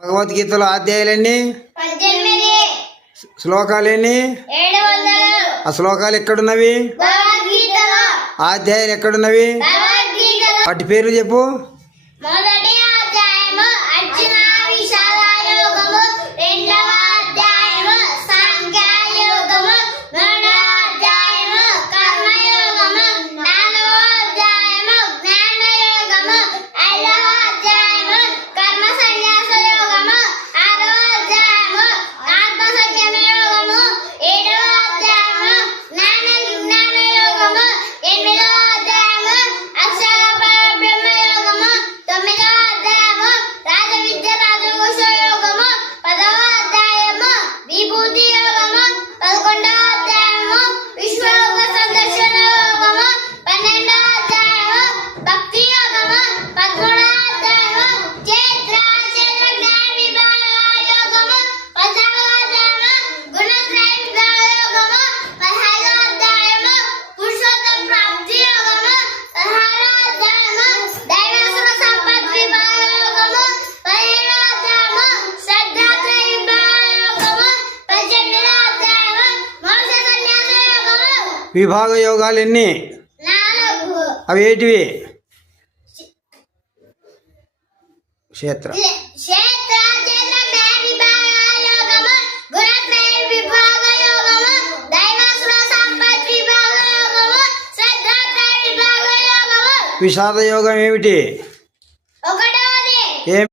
భగవద్గీతలో అధ్యాయులన్నీ శ్లోకాలన్నీ? ఆ శ్లోకాలు ఎక్కడున్నవి? అధ్యాయులు ఎక్కడున్నవి? వాటి పేర్లు చెప్పు. విభాగ యోగాలు ఎన్ని? అవి ఏంటివి? క్షేత్ర. విషాద యోగం ఏమిటి? ఏమి